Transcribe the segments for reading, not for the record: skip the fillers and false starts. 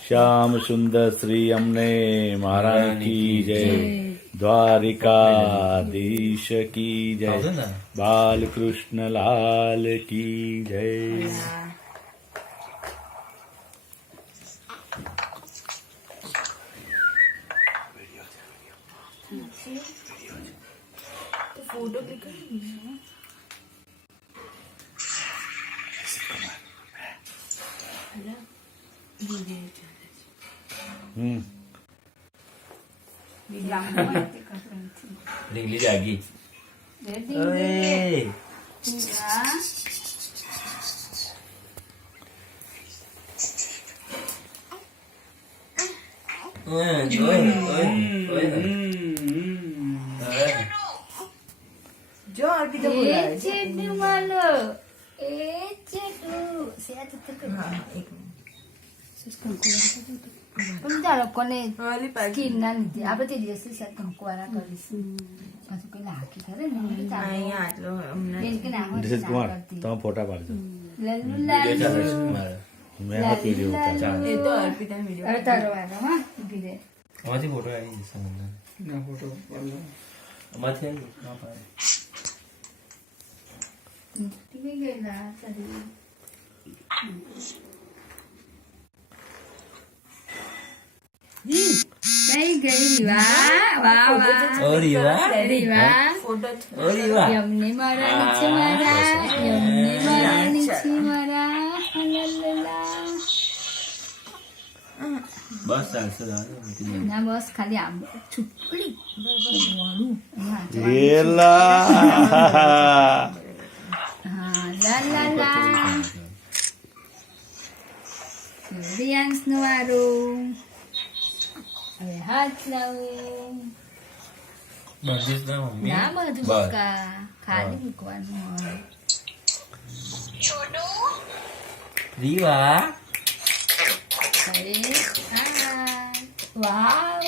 श्याम सुंदर श्री अमने महाराज की जय, द्वारिकाधीश की जय, बाल कृष्ण लाल की जय। फोटो क्लिक रींगली जागी जो अर्पिता बोला है લોકોને સ્કીન ના લીધે આપણે તે દિવસે શાયદ કંકુવાળા કરીશું પાછું કઈ નાખી કરે ને તમે ફોટા પાડજો મેં એ આપી તો અર્પિતા વિડિયો હવે તારો વારો હા ઊભી રહે આમાંથી ફોટો આવી જશે મને ના ફોટો પાડો આમાંથી ના પાડે ટીવી ગયેલા સરી ગઈ રીવા વાહ વાહ ઓ રીવા રીવા फोटो ઓ રીવા યમને મારા નીચે મારા યમને મારા નીચે મારા હલલલા બસ ચાલશે દાદા ના બસ ખાલી આમ છુપડી મોડું હા લા લા લા રિયાન્સ નો વારો હવે હાથ લાવો બંધીશ ના મમ્મી ના બધું બસ. બકા ખાલી મૂકવાનું હોય રીવા અરે હા વાવ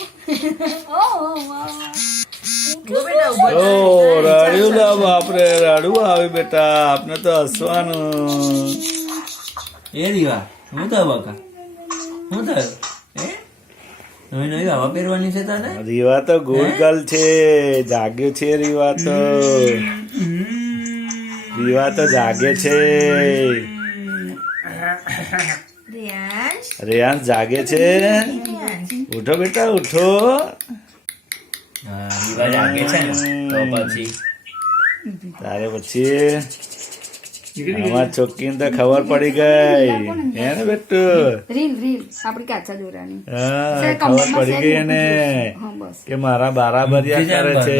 ઓહ વાવ जो बेटा ऊपर ઓ રડ્યું લા બાપરે રડવું આવે બેટા આપને તો હસવાનું એ રીવા હું થયું બકા હું થયું હે નવી નવી હવા પહેરવાની છે તને રીવા તો ગુડ ગર્લ છે જાગ્યો છે રીવા તો જાગે છે रियांश રેયાંશ જાગે છે ઉઠો બેટા ઉઠો હા રીવા જાગે છે ને તો પછી તારે પછી આમાં ચોખ્ખીને તો ખબર પડી ગઈ હે ને બેટું રીલ રીલ આપડી કાચા દોરાની હા ખબર પડી ગઈ એને હા બસ કે મારા બારાબરિયા કરે છે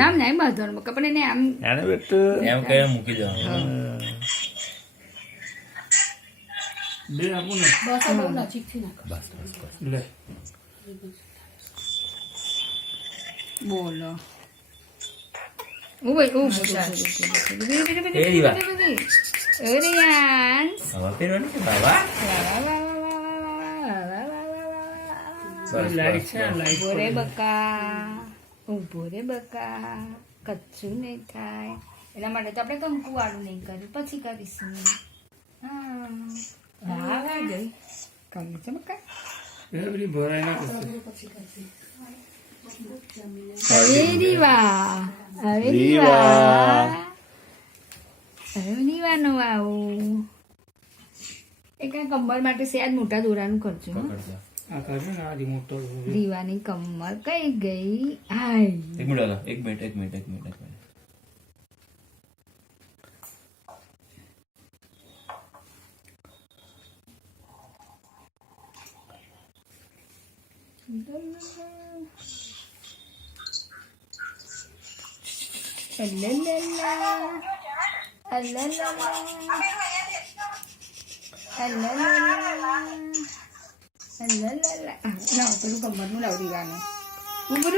નામ નહીં બાંધવાનું કપડે ને આમ હે ને બેટું એમ કહે મૂકી દેવાનું બે આપો ને બસ બહુ નજીકથી નાખો લે બોલો ઓ ભાઈ ઓ એ રીવા રિયાન્સ હવા પહેરવાની છે બાબા બસ લાઈટ બસ છે લાઈટ ઉભો રે બકા ઉભો રે બકા કચ્છું નહીં થાય એના માટે તો આપણે કંકુ વાળું નહીં કર્યું પછી કરીશું હા હા ગઈ કરી છે બકા એ બધી ભરાય ના કરશે અરે રીવા અરે રીવા. રીવા અરે રીવાનો આવો એ કઈ કમર માટે સેજ મોટા દોરાનું કરજો હો. પકડજો આ કરે ને આ રિમોટ તો રીવાની કમર કઈ ગઈ હાય એક મિનિટ હાલો. એક મિનિટ અલલલા અલલલા અલલલા ના પેલું કમરનું લાવ રીવાનું ઉભું